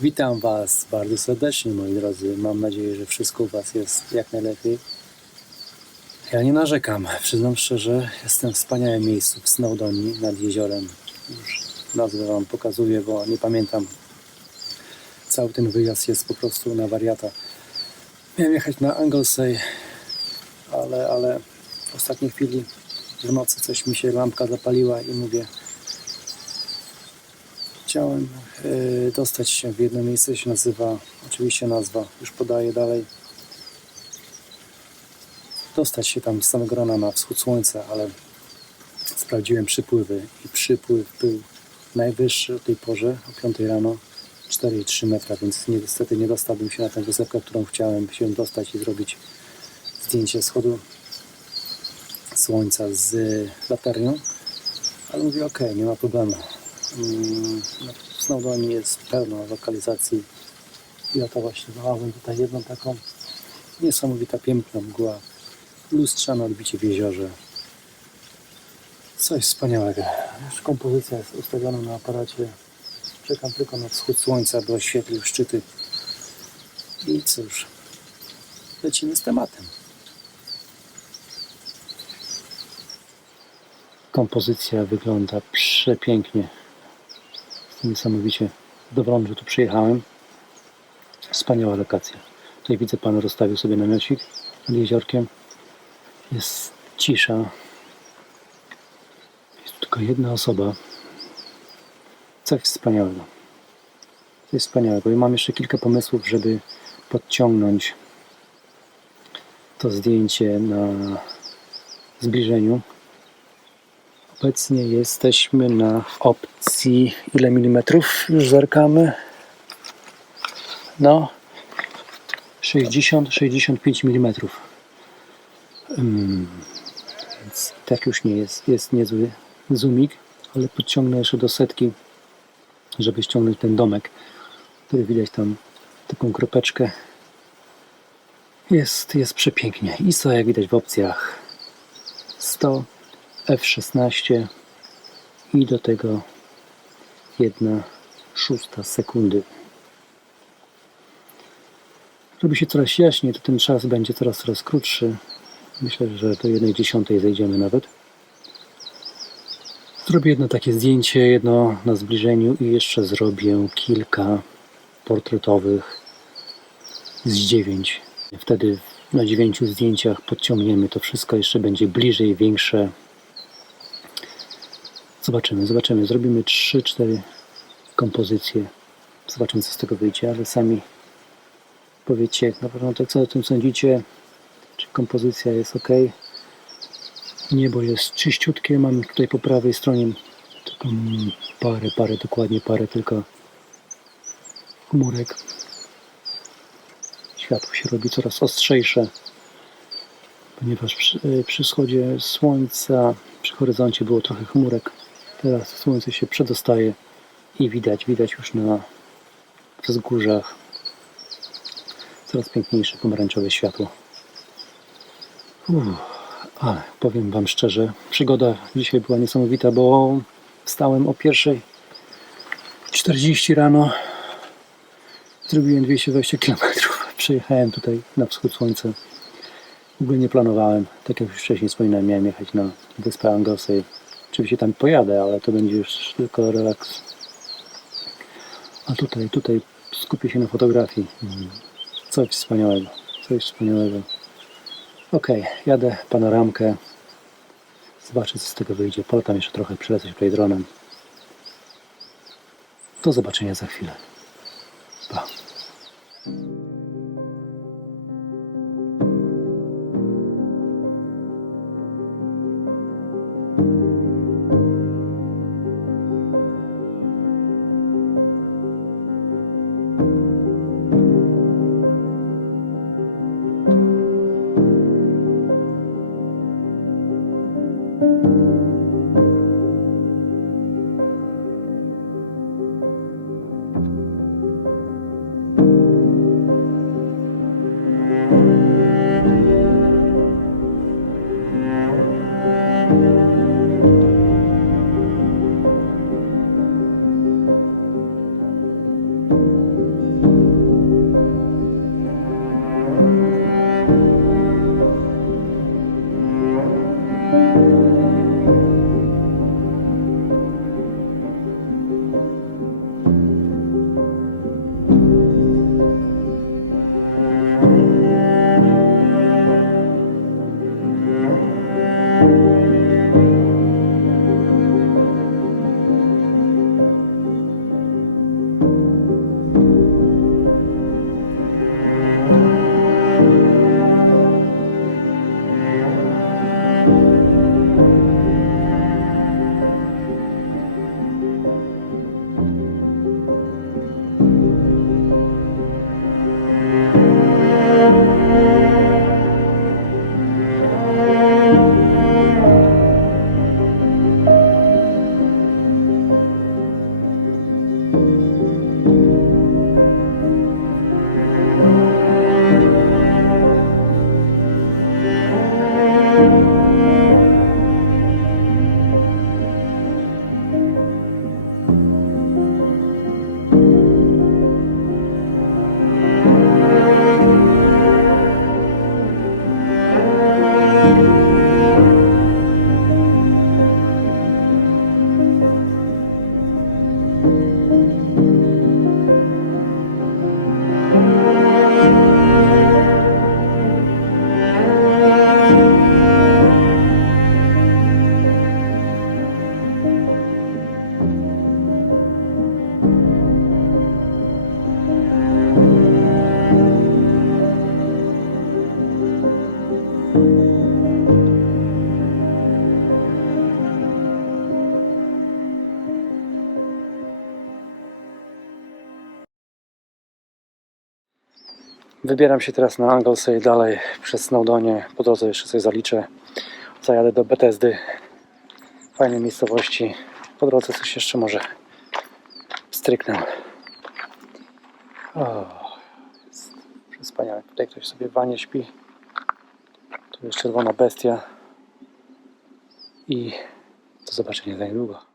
Witam Was bardzo serdecznie, moi drodzy. Mam nadzieję, że wszystko u Was jest jak najlepiej. Ja nie narzekam. Przyznam szczerze, jestem w wspaniałym miejscu w Snowdonii nad jeziorem. Już nazwę Wam pokazuję, bo nie pamiętam. Cały ten wyjazd jest po prostu na wariata. Miałem jechać na Anglesey, ale, ale w ostatniej chwili w nocy coś mi się lampka zapaliła i mówię, Chciałem e, dostać się w jedno miejsce, się nazywa, oczywiście nazwa, już podaję dalej. Dostać się tam z samego rana na wschód słońca, ale sprawdziłem przypływy i przypływ był najwyższy o tej porze, o 5 rano, 4,3 metra, więc niestety nie dostałbym się na tę wysepkę, którą chciałem się dostać i zrobić zdjęcie schodu słońca z latarnią. Ale mówię, ok, nie ma problemu. Mm, no, Snowdonie jest pełno lokalizacji i oto właśnie znalazłem tutaj jedną taką niesamowita, piękna mgła, lustrzane odbicie w jeziorze. Coś wspaniałego. Już kompozycja jest ustawiona na aparacie. Czekam tylko na wschód słońca, by oświetlił szczyty. I cóż, lecimy z tematem. Kompozycja wygląda przepięknie. Niesamowicie zadowolony, że tu przyjechałem. Wspaniała lokacja. Tutaj widzę, pan rozstawił sobie namiocik nad jeziorkiem. Jest cisza. Jest tylko jedna osoba. Coś wspaniałego. Coś wspaniałego. I mam jeszcze kilka pomysłów, żeby podciągnąć to zdjęcie na zbliżeniu. Obecnie jesteśmy na opcji ile milimetrów już zerkamy? No 60-65 milimetrów. Mm, Więc tak już nie jest. Jest niezły zoomik, ale podciągnę jeszcze do setki, żeby ściągnąć ten domek, który widać tam taką kropeczkę. Jest, jest przepięknie. ISO jak widać w opcjach 100 F16 i do tego 1 szósta sekundy. Robi się coraz jaśniej, to ten czas będzie coraz, coraz krótszy. Myślę, że do 1 dziesiątej zejdziemy nawet. Zrobię jedno takie zdjęcie, jedno na zbliżeniu i jeszcze zrobię kilka portretowych z 9. Wtedy na 9 zdjęciach podciągniemy to wszystko, jeszcze będzie bliżej, większe. Zobaczymy, zobaczymy. Zrobimy 3-4 kompozycje. Zobaczymy, co z tego wyjdzie, ale sami powiedzcie jak na początek, co o tym sądzicie. Czy kompozycja jest ok. Niebo jest czyściutkie. Mamy tutaj po prawej stronie taką parę, parę, dokładnie parę tylko chmurek. Światło się robi coraz ostrzejsze, ponieważ przy, y, przy wschodzie słońca, przy horyzoncie było trochę chmurek. Teraz słońce się przedostaje i widać, widać już na wzgórzach coraz piękniejsze pomarańczowe światło. Uff, ale powiem Wam szczerze, przygoda dzisiaj była niesamowita, bo wstałem o pierwszej 40 rano, zrobiłem 220 km, przyjechałem tutaj na wschód słońca. W ogóle nie planowałem, tak jak już wcześniej wspominałem, miałem jechać na wyspę Anglesey. Oczywiście tam pojadę, ale to będzie już tylko relaks. A tutaj, tutaj skupię się na fotografii. Coś wspaniałego, coś wspaniałego. Ok, jadę panoramkę. Zobaczę co z tego wyjdzie. Poletam jeszcze trochę, przylecę się tutaj dronem. Do zobaczenia za chwilę. Pa. Wybieram się teraz na Anglesey dalej przez Snowdonie. Po drodze jeszcze coś zaliczę. Zajadę do Bethesdy. Fajne miejscowości. Po drodze coś jeszcze może stryknę. O, jest wspaniale. Tutaj ktoś sobie w wanie śpi. Tu jest czerwona bestia. I do zobaczenia za niedługo.